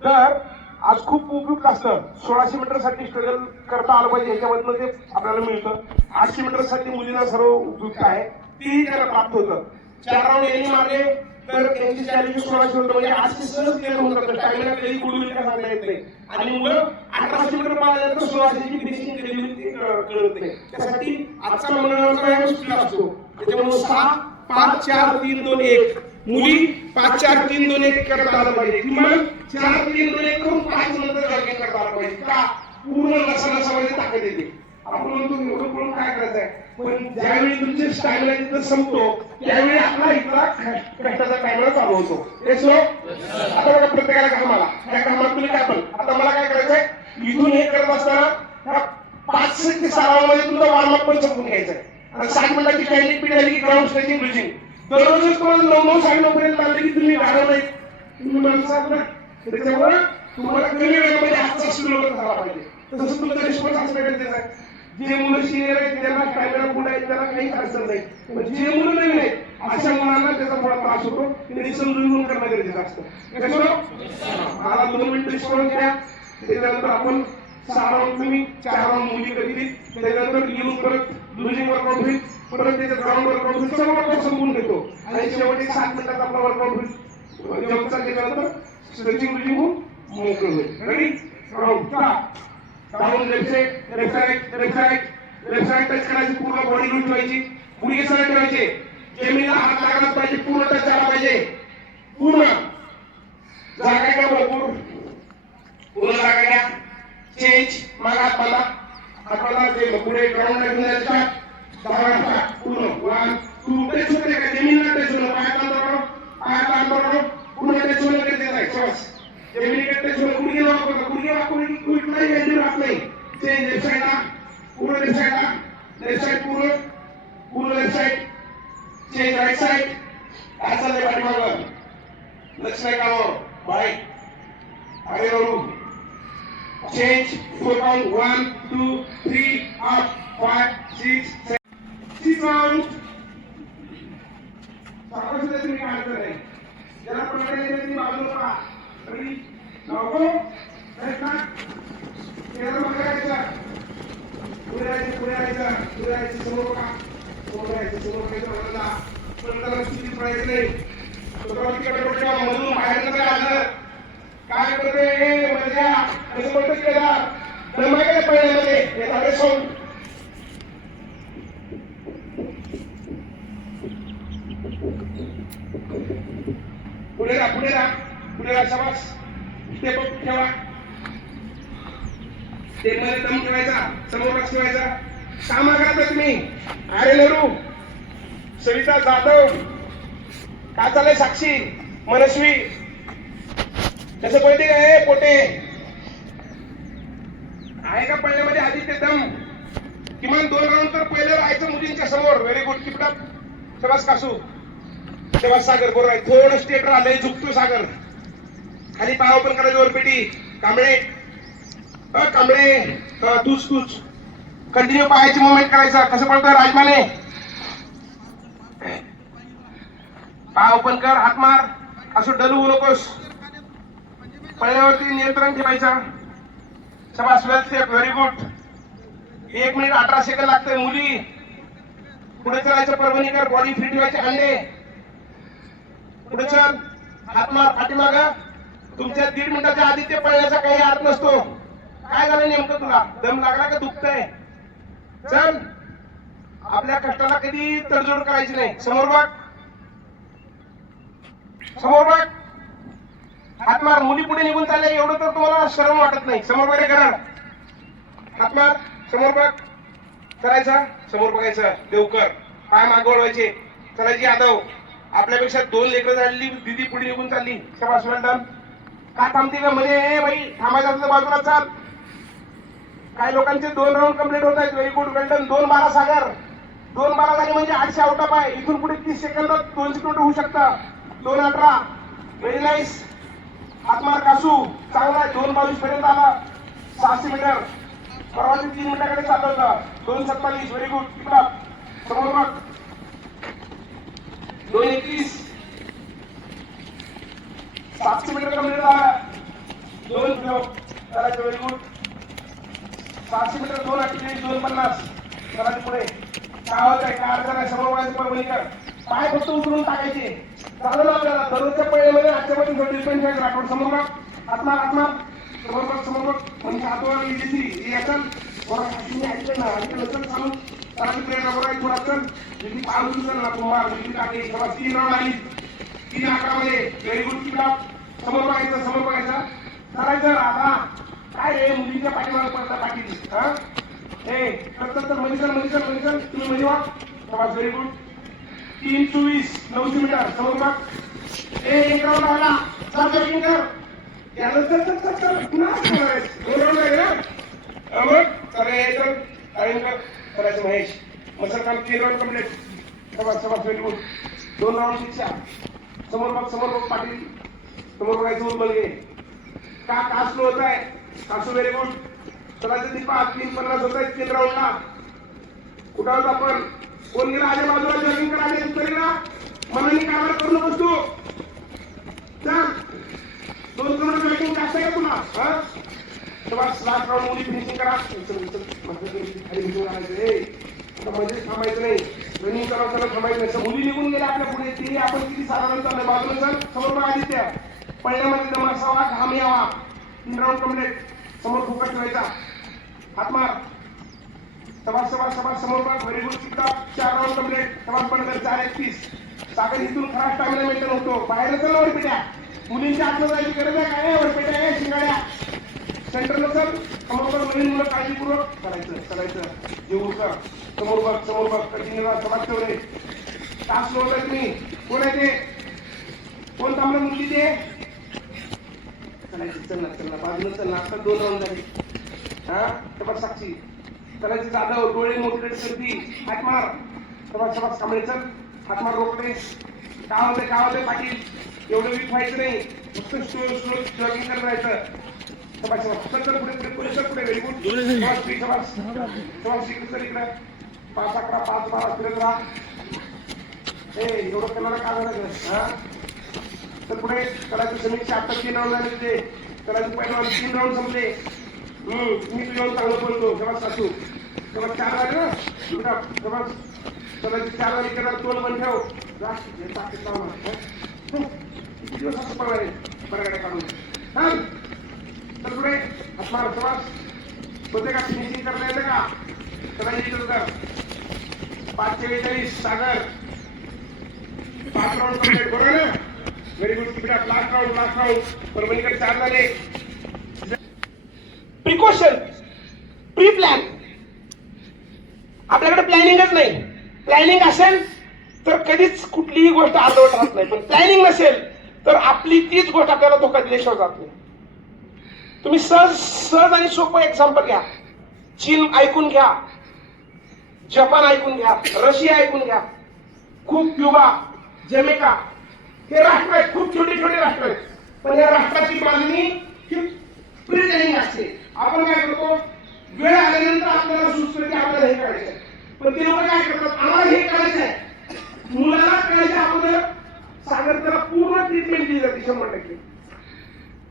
तर आज खूप उपयुक्त असतं. 1600 मीटरसाठी स्ट्रगल करता आलं पाहिजे, ह्याच्यामधनं ते आपल्याला मिळतं. 800 मीटरसाठी मुलींना सर्व उपयुक्त आहे, तेही त्यांना प्राप्त होतं. 4 राऊंड यांनी मारले तर त्यांची स्ट्रॅटेजी 1600 होतं, म्हणजे 800 सहज क्लिअर होऊन जातं. स्टॅमिना कधी बुडवून का सांगता येत नाही. आणि मुलं 1800 मीटर मारल्यानंतर 1600ची फिनिशिंग केली होती ते कळत नाही. त्यासाठी आजचा मंडळाचा व्यायाम स्पीड असतो. त्याच्यामुळे 6 5 4 3 2 1 मुली 5 4 3 2 1 करता आलं पाहिजे. किमान 4 3 2 1 करून 5 नंतर जॉगिंग करता आलं पाहिजे. का पूर्ण नसामध्ये ताकद येते. आपण म्हणतो एवढं करून काय करायचं आहे, पण ज्यावेळी तुमचे स्टॅमिना तिथं संपतो त्यावेळी आपला इथला कष्टाचा टायमर चालू होतो. हे सो आता बघा प्रत्येकाला कामाला त्या कामात तुम्ही काय पण आता मला काय करायचंय, इथून हे करत असताना 5 ते 6 राऊंडमध्ये तुमचा वॉर्मअप पण संपून घ्यायचा आहे. आणि 60 मिनिटाची स्टँडिंग पीड झाली की ग्राउंड स्ट्रेचिंग ब्रिजिंग दररोजच तुम्हाला 9 9:30 पर्यंत लागले की तुम्ही गाडव नाही, तुम्ही माणसात ना. त्याच्यामुळे तुम्हाला कमी वेळामध्ये हातचा सुरू झाला पाहिजे. तसं तुमचा रिस्पॉन्स असणं गरजेचं आहे. जे मुलं सिनियर आहेत त्यांना स्टॅमिना पुढे आहेत त्यांना काहीच अडचण नाही, पण जे मुलं नवीन आहेत अशा मुलांना त्याचा थोडा त्रास होतो. त्यांनी समजून घेऊन करणं गरजेचं असतं. मला 2 मिनिट रिस्पॉन्स द्या, त्याच्यानंतर आपण 6 राऊंड तुम्ही 4 राऊंड मुली करतील, त्याच्यानंतर येऊन परत लुजिंग वर्कआउट होईल, परत त्याच्यात ग्राउंड वर्कआउट होईल, सर्व वर्कआउट संपवून घेतो आणि शेवटी 7 मिनिटात आपला वर्कआउट होईल. जंपचा केल्यानंतर स्ट्रेचिंग लुजिंग होऊन मोकळं होईल. Ready round down left side left side left side left side touch करायची, पूर्ण बॉडी लूज ठेवायची, गुडघे सरळ ठेवायचे, जमिनीला हात लागला पाहिजे, पूर्ण टच झाला पाहिजे, पूर्ण जागा घ्या, भरपूर पूर्ण जागा घ्या. चेंज मग हात बांधा, हात बांधा ते पुढे ग्राउंडला घेऊन जायचं. धावा पूर्ण 1 2 टच होते का जमिनीला टच होणं, पायात अंतर करो, पायात अंतर करो, पूर्ण टच होणं गरजेचं आहे. श्वास जमिनीकडे टच होणं, गुडघे वापरता, गुडघे वापरून कुठलाही व्हॅल्यू राहत नाही. चेंज लेफ्ट साइडला, पूर्ण लेफ्ट साइडला, लेफ्ट साइड पूर्ण पूर्ण left side, change right side. काय चाललंय पाठीमागं, लक्ष नाही कामावर बाय अरे बाबू. Change 4 count 1 2 3 up 5 6 7 6 round. सावकाश तुम्ही काय अडचण नाही, ज्याला प्रमाणे तुम्ही बाजूला पहा. रेडी नको प्रयत्न केला मग करायचं, पुढे राहायचं पुढे राहायचं पुढे राहायचं, समोर बघा समोर राहायचं, समोर राहायचं, पण त्याला स्थिती पडायचं नाही. स्वतःवरती कंट्रोल ठेवा, मधून बाहेर नका आलं काय करते हे मजा कसं म्हणतो केला दमायला पहिल्यामध्ये हे झाले सोड. पुढे राहा पुढे राहा पुढे राहा, शाबास. ते बघ ठेवा, ते मध्ये दम ठेवायचा, समोर लक्ष ठेवायचा. कामा करता तुम्ही अरे नेहरू सविता जाधव काय चाललंय, साक्षी मनस्वी कसं पळते का हे पोटे आहे का पळण्यामध्ये आधी ते दम. किमान 2 राऊंड तर पहिले राहायचं मुलींच्या समोर. Very good keep up. शाबास कासू, शाबास सागर, बरोबर आहे. थोडं स्टेट राहिलंय, झुकतो सागर. खाली पाय ओपन करायची वरपेटी. कांबळे कांबळे तूच तूच कंटिन्यू पायाची मुवमेंट करायचा. कसं पडतं राजमाने, पाय ओपन कर, हात मार, असं डलू नकोस. पळण्यावरती नियंत्रण ठेवायचा. शाबास well safe, very good. 1 minute 18 second लागतंय. मुली पुढे चलायचं, परभणी कर, बॉडी फिट ठेवायची. अंडे पुढे चल, हात मार पाठीमाग. तुमच्या 1.5 मिनिटाच्या आधी ते पळण्याचा काही अर्थ नसतो. काय झालं नेमकं, तुला दम लागला का दुखतंय? चल, आपल्या कष्टाला कधी तडजोड करायची नाही. समोर बघ, समोर बघ, हात मार. मुली पुढे निघून चालल्या एवढं तर तुम्हाला शरम वाटत नाही. समोर वगैरे करा, हात मार, समोर बघ, करायचा, समोर बघायचं. देवकर पाय माग वळवायचे, चलायची. यादव आपल्यापेक्षा 2 लेकरं झालेली दिदी पुढे निघून चालली. शाबास वेल डन. का थांबते का मध्ये बाई, थांबायचं बाजूला चाल. काही लोकांचे 2 राऊंड कंप्लीट होत आहेत. व्हेरी गुड वेल डन. 2:12 सागर, 2:12 झाली म्हणजे 800 आउट ऑफ आहे. इथून पुढे 30 सेकंदात 2 सेकंद होऊ शकतं. 2:18 व्हेरी नाईस. हात मार कासू, चांगला आहे. 2:22 पर्यंत आला. 600 मीटर परवाची 3 मिनिटाकडे चाललं होतं. 2:47 व्हेरी गुड कीप अप. समोर बघ, 2:21 700 मीटर कंप्लीट झाला. ठेव. करायचं व्हेरी गुड. 600 मीटर 2:48 2:50. करायचं पुढे. काय होत आहे काय अडचण आहे समोर वळायचं परभणी कर. पाय फक्त उचलून टाकायचे. झालं ना आपल्याला दररोजच्या पहिल्यामध्ये आजच्यापासून डिपेंड आहे. राठोड समोर बघ. आत्मा आत्मा समोर बघ समोर बघ. म्हणजे हातवर इजी याचं थोडा खाली ऐकलं ना ऐकलं चल चालून करायची प्रेरणा बरोबर थोडा चल. जिथे पाय उचल ना कुंभार जिथे टाके तेव्हा 3 राऊंड आली. 3:11 मध्ये व्हेरी गुड किप अप. समोर बघायचं समोर बघायचं करायचं. राधा काय रे मुलींच्या पाठीमागे पडता पाठी हा हे तर मनीषण तुम्ही मध्ये वा. समाज व्हेरी गुड. 3:24 900 मीटर समोर बघ. एक राऊंड आला चल जॉगिंग कर. याला चल चल चल चल पुन्हा दोन राऊंड आहे ना मग चला चल टाइम कर. करायचं महेश मसल काम 3 राऊंड कम्प्लीट. समाज व्हेरी गुड. 2 राऊंड शिक्षा. समोर बघ पाटील समोर बघायचं उर्बल घे. का स्लो होत आहे कासू व्हेरी गुड. चलायचं दीपा 3:50 होत आहे 3 राऊंडला. कुठं होत आपण कोण गेला आजच्या बाजूला जॉगिंग करा आले तरी ना मनाने कारवाई करू नकोस तू. चल 2 किलोमीटर जॉगिंग जास्त आहे का तुला हा तेव्हा लास्ट राऊंड मुली फिनिशिंग करा. खाली भिजून राहायचं मध्ये थांबायचं नाही. रनिंग करावं थांबायचं नाही. मुली निघून गेल्या आपल्या पुढे ते आपण किती साधारण चाललंय बाजूला चल समोर बघा आदित्य. पहिल्यामध्ये दम असावा घाम यावा. 3 राऊंड कम्प्लीट. समोर फोकस ठेवायचा. हात मार. सभा समोर बघ व्हेरी गुड. 4 round complete. सभा पण 4:31. सागर इथून खरा स्टॅमिना मेंटेन होतो. बाहेर चल वरपेट्या. मुलींच्या आतमध्ये जायची गरज आहे काय वरपेट्या आहे शिंगाड्या सेंटरला चल. समोर बघ नवीन मुलं काळजीपूर्वक करायचं जेवू कर. समोर बघ कंटिन्यू राहा. सभा ठेवले. तास लोक आहे तुम्ही कोण आहे ते कोण थांबलं मुलगी ते चलायची. चल ना बाजूला चल ना. आता 2 राऊंड झाले हा तेव्हा साक्षी चलायचं. जाधव डोळे मोठे करती. हात मार. सभा सामने चल. हात मार रोकडे. काय होते पाटील एवढं वीक व्हायचं नाही. फक्त स्लो जॉगिंग करत राहायचं. चल पुढे व्हेरी गुड. इकडे 5:11 5:12 फिरत राहा. एवढं करणारा काय झालं हा तर पुढे करायचं. समीक्षा आता 3 राऊंड झाले तुझे. करायचं पहिला 3 राऊंड संपले. मी तुझ्यावर चांगलं बोलतो तेव्हा सासू तेव्हा 4 झाले ना तेव्हा चलायची 4 वाली करणार. तोल बंद ठेव. किती दिवस असं पडणार आहे बरगाड्या काढून चाल. तर पुढे हातमार समाज होते का फिनिशिंग करता येतं का चलायची कर. 5:42 सागर 5 राऊंड कम्प्लीट बरोबर ना very good. Keep up. Last round परभणीकडे 4 झाले. प्रिकॉशन प्री प्लॅन आपल्याकडे प्लॅनिंगच नाही. प्लॅनिंग असेल तर कधीच कुठलीही गोष्ट अर्धवट राहत नाही. पण प्लॅनिंग नसेल तर आपली तीच गोष्ट आपल्याला धोका दिल्याशिवाय जात नाही. तुम्ही सहज आणि सोपं एक्झाम्पल घ्या. चीन ऐकून घ्या. जपान ऐकून घ्या. रशिया ऐकून घ्या. खूप क्युबा जमेका हे राष्ट्र आहेत. खूप छोटे राष्ट्र आहेत. पण या राष्ट्राची बांधणी ही प्री प्लॅनिंग असते. आपण काय करतो वेळ आल्यानंतर आपल्याला सुचतं की आपल्याला हे करायचं आहे. पण ते लोक काय करतात आम्हाला हे करायचं आहे. मुलाला करायच्या अगोदर सागर त्याला पूर्ण ट्रीटमेंट दिली जाते 100%.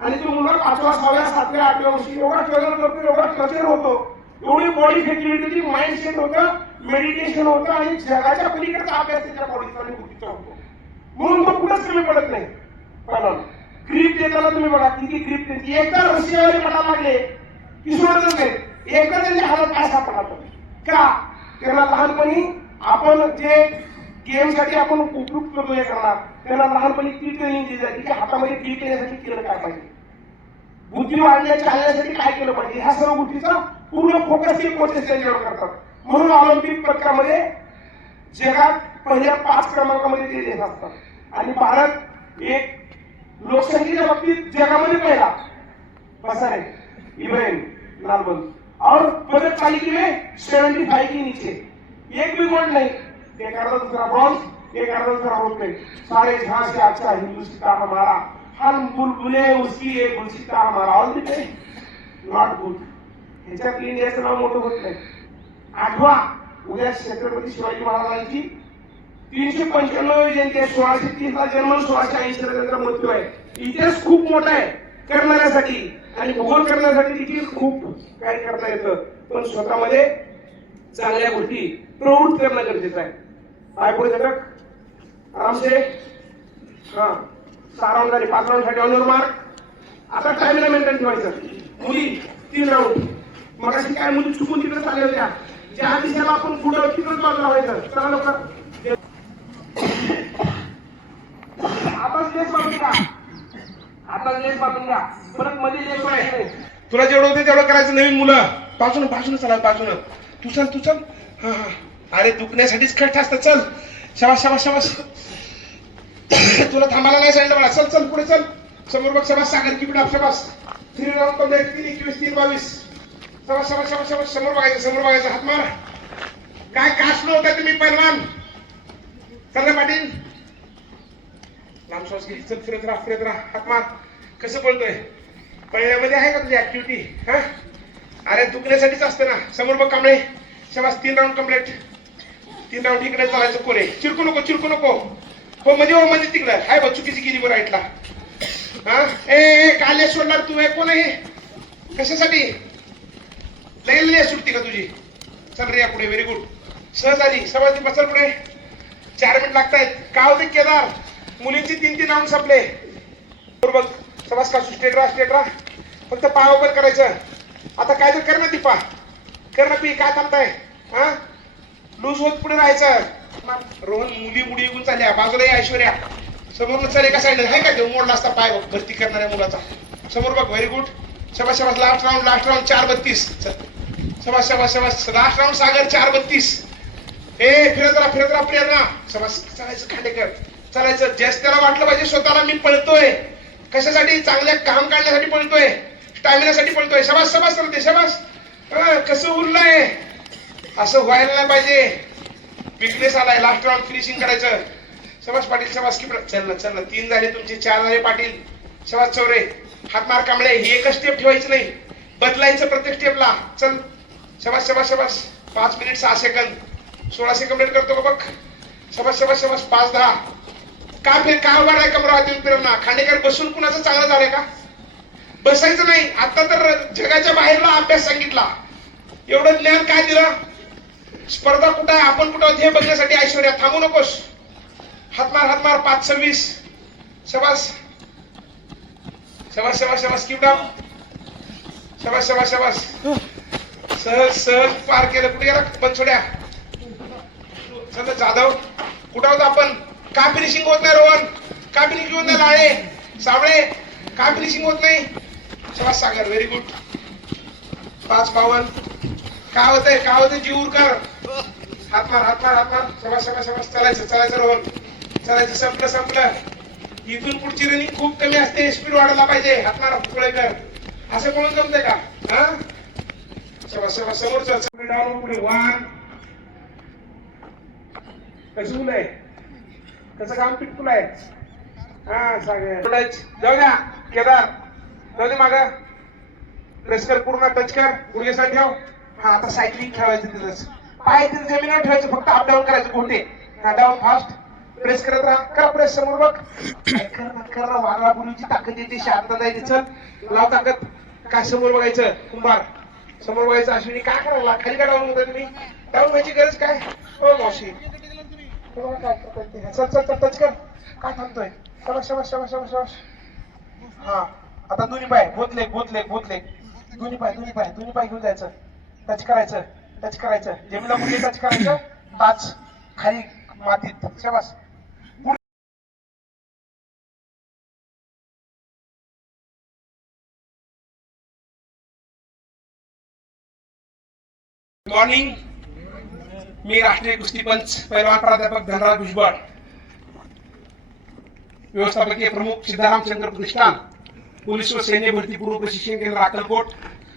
आणि तो मुलगा 5व्या 6व्या 7व्या 8व्या वर्षी एवढा ट्रेनर करतो एवढा ट्रेनर होतो. एवढी बॉडी फॅसिलिटी माइंड सेट होतं मेडिटेशन होतं आणि जगाच्या पलीकडचा अभ्यास त्याच्या बॉडीचा आणि बुद्धीचा होतो. म्हणून तो कुठंच कमी पडत नाही. पण ग्रीप देताना तुम्ही बघा किती ग्रीप देते. एकदा रशियावाले पडायला लागले की सोडतच नाही. एकदा त्यांच्या हातात काय सापडला का त्यांना लहानपणी आपण जे गेमसाठी आपण उपयुक्त करतो हे करणार त्यांना लहानपणी ती ट्रेनिंग दिली जाते की हातामध्ये क्लिक येण्यासाठी केलं काय पाहिजे. बुद्धी वाढण्याच्या चालण्यासाठी काय केलं पाहिजे. ह्या सर्व गोष्टीचा पूर्ण फोकस हे कोचेस त्यांच्यावर करतात. म्हणून ऑलिम्पिक पदकामध्ये जगात पहिल्या 5 क्रमांकामध्ये ते देत असतात. आणि भारत एक लोकसंख्येच्या बाबतीत जगामध्ये पहिला बसा है इब्राहिम लालबंद और पदक तालिके में 75 के नीचे एक भी गोल्ड नहीं. एक अर्धा दूसरा ब्रॉन्ज एक अर्धा दूसरा रुपये. सारे जहां से अच्छा हिंदुस्तान हमारा हम बुलबुले उसकी एक गुलसिता हमारा all the time not good. ह्याच्यात इंडियाचं नाव मोठं होत नाही. 8वा उद्या छत्रपती शिवाजी महाराजांची 395 जयंती आहे. 1630 ला जन्म 1680 ला त्यांचा मृत्यू आहे. इतिहास खूप मोठा आहे. करणाऱ्यासाठी आणि भूगोल करण्यासाठी देखील खूप काय करता येतं, पण स्वतःमध्ये चांगल्या गोष्टी प्रवृत्त करणं गरजेचं आहे. काय पुढे घटक आरामसे. हा 6 राऊंड झाले, 5 राऊंड साठी ऑन मार्क. आता टाइमला मेंटेन ठेवायचं. मुली 3 राऊंड. मग अशी काय मुली चुकून तिकडे चालल्या होत्या, ज्या दिशेला आपण पुढं तिकडच बाजूला व्हायचं. चला लवकर. आता लेस बांधून घ्या, आता लेस बांधून घ्या, परत मध्ये लेस व्हायचं. तुला जेवढं होते तेवढं करायचं. नवीन मुलं बाजून बाजून चला, बाजून तू चल तू चल. हा हा अरे दुखण्यासाठीच खेळ असतात. चल शाबास शाबास शाबास. तुला थांबायला नाही सांगितलं मला. चल चल पुढे चल. समोर बघ शाबास. सागर की बिडा शाबास. 3 राऊंड कंप्लीट. 3 21 3 22. शाबास शाबास शाबास शाबास. समोर बघायचं, समोर बघायचं. हात मार. काय कासलो होता तुम्ही पैलवान. चल रे पाटील. लांब श्वास घे. चल फिरत राहा, फिरत राहा. हात मार. कसं बोलतोय पहिल्यामध्ये आहे का तुझी ऍक्टिव्हिटी. हा अरे दुखण्यासाठीच असतं ना. समोर बघ कांबळे. शाबास. 3 राऊंड कंप्लीट. 3 राऊंड इकडे चालायचं. कोरे चिरकू नको, चिरकू नको. हो मध्ये तिकडं हाय बघ. चुकीची गेली बरं राईटला. हा ए काले सोडणार तू. कोण आहे कशासाठी. लई सुटती का तुझी. चल रे पुढे. Very good. सहज आली. सवाजी बसल पुढे. 4 मिनिट लागतायत. का होते केदार मुलींची 3 राऊंड संपले. बरोबर सवास का स्ट्रेट राहा, स्ट्रेट राहा. फक्त पाय ओपन करायचं. आता काय तर कर ना दीपा. कर ना पी. काय थांबताय. हा लूज होत पुढे राहायचं. रोहन मुली मुली येऊन चालल्या. बाजूला ऐश्वर्या. समोर चल. एका साईडला आहे का देव मोडला असता पाय भरती करणाऱ्या मुलाचा. समोर बघ. Very good. शाबास शाबास. Last round, last round. 4:32. शाबास शाबास शाबास. लास्ट राऊंड सागर. 4:32. फिरत राहा, फिरत राहा. प्रेरणा शाबास. चालायचं खांडेकर. चालायचं. जस्ट त्याला वाटलं पाहिजे स्वतःला मी पळतोय. कशासाठी. चांगल्या काम काढण्यासाठी पळतोय. स्टॅमिनासाठी पळतोय. शाबास शाबास. चालते शाबास. कसं उरलंय असं व्हायला नाही पाहिजे. विकनेस आलाय. लास्ट राऊंड फिनिशिंग करायचं. शाबास पाटील. शाबास की चल ना, चल ना. 3 झाले तुमचे, 4 झाले पाटील. शाबास चौरे. हात मार कांबळे. ही एकच स्टेप ठेवायची नाही, बदलायचं प्रत्येक स्टेपला. चल शाबास शाबास शाबास. 5 मिनिट 6 सेकंद. 16 कंप्लीट करतो का बघ. शाबास शाबास शाबास. 5-10. का उभा राहाय कमरा हातील फिरवणार. खांडेकर बसून कुणाचं चांगलं झालंय का. बसायचं नाही. आता तर जगाच्या बाहेरला अभ्यास सांगितला. एवढं ज्ञान काय दिलं. स्पर्धा कुठं आहे, आपण कुठं हे बघण्यासाठी. ऐश्वर्या थांबू नकोस. हात मार, हात मार. 5-26. शाबास शाबास शाबास शाबास. Keep down. शाबास शाबास शाबास. सहज सहज पार केलं. कुठे गेला बनसोड्या. चल जाधव. कुठं होतं आपण. का फिनिशिंग होत नाही रोहन. का फिनिशिंग होत नाही. लाळे सावळे. का फिनिशिंग होत नाही. शाबास सागर. Very good. 5-52. काय होतंय, काय होतंय. जीव कर. हात मार, हात मार, हात मार. शाबास शाबास शाबास. चालायचं, चालायचं रोहन. चालायचं. संपलं संपलं. इथून पुढची रनिंग खूप कमी असते. स्पीड वाढवला पाहिजे. हात मार पुढे कर. असं कोण जमतंय का. हा शाबास शाबास. समोरचं डाऊन पुढे. 1. कसं मुलं आहे. कसं काम पिटकुल आहे. हा सागर. जाऊ द्या केदार. जाऊ दे माग. प्रेस कर पूर्ण. टच कर. गुडघेसाठी ठेव. हा आता सायकलिंग ठेवायचं. तिथंच पाय तिथे जमिनीवर ठेवायचं. फक्त अप डाऊन करायचं. कोणते डाऊन फास्ट. प्रेस करत राहा. करा प्रेस. समोर बघ. कर वाघा बुलीची ताकद येते. शांतता येते. चल लाव ताकद. काय समोर बघायचं. कुंभार. समोर बघायचं. अश्विनी काय करायला. खाली का डाऊन होता तुम्ही. डाऊन व्हायची गरज काय. हो मावशी. काय चल चल चल. टच कर. काय थांबतोय. शाबास शाबास शाबास शाबास शाबास. हा आता दोन्ही पाय. बोतले बोतले बोतले. दोन्ही पाय दोन्ही पाय दोन्ही पाय घेऊन जायचं. टच करायचं. टच करायचं. जमिनीला कुठे टच करायचं. टाच खाली मातीत. शाबास. मॉर्निंग. मी राष्ट्रीय कुस्ती पंच पैलवान प्राध्यापक धनराज भुजबळ, व्यवस्थापकीय प्रमुख सिद्धारामचंद्र प्रतिष्ठान, पोलीस व सैन्य भरती पूर्व प्रशिक्षण केंद्र अक्कलकोट.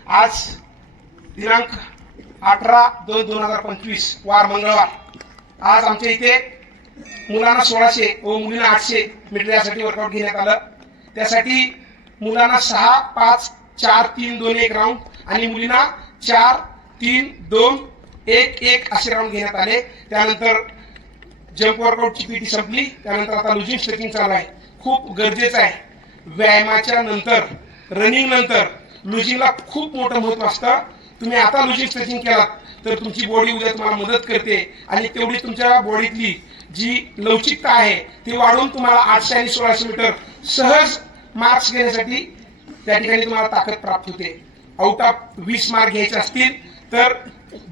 आज दिनांक 18/2/2025 वार मंगळवार. आज आमच्या इथे मुलांना 1600 व मुलींना 800 मीटर यासाठी वर्कआउट घेण्यात आलं. त्यासाठी मुलांना 6, 5, 4, 3, 2, 1 राऊंड आणि मुलींना 4, 3, 2, 1, 1 असे राऊंड घेण्यात आले. त्यानंतर जंप वर्कआउटची पीटी संपली. त्यानंतर आता लुजिंग स्ट्रेचिंग चालू आहे. खूप गरजेचं आहे व्यायामाच्या नंतर रनिंग नंतर लुजिंगला खूप मोठं महत्व असतं. तुम्ही आता लुजिंग स्ट्रेचिंग केलात तर तुमची बॉडी उद्या तुम्हाला मदत करते आणि तेवढी तुमच्या बॉडीतली जी लवचिकता आहे ती वाढून तुम्हाला 800 आणि 1600 मीटर सहज मार्क्स घेण्यासाठी त्या ठिकाणी तुम्हाला ताकद प्राप्त होते. आउट ऑफ 20 मार्क घ्यायचे असतील तर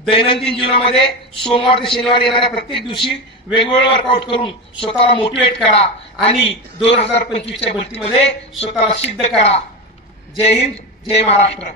दैनंदिन जीवनामध्ये सोमवार ते शनिवार येणाऱ्या प्रत्येक दिवशी वेगवेगळे वर्कआउट करून स्वतःला मोटिवेट करा आणि 2025च्या भरतीमध्ये स्वतःला सिद्ध करा. जय हिंद, जय महाराष्ट्र.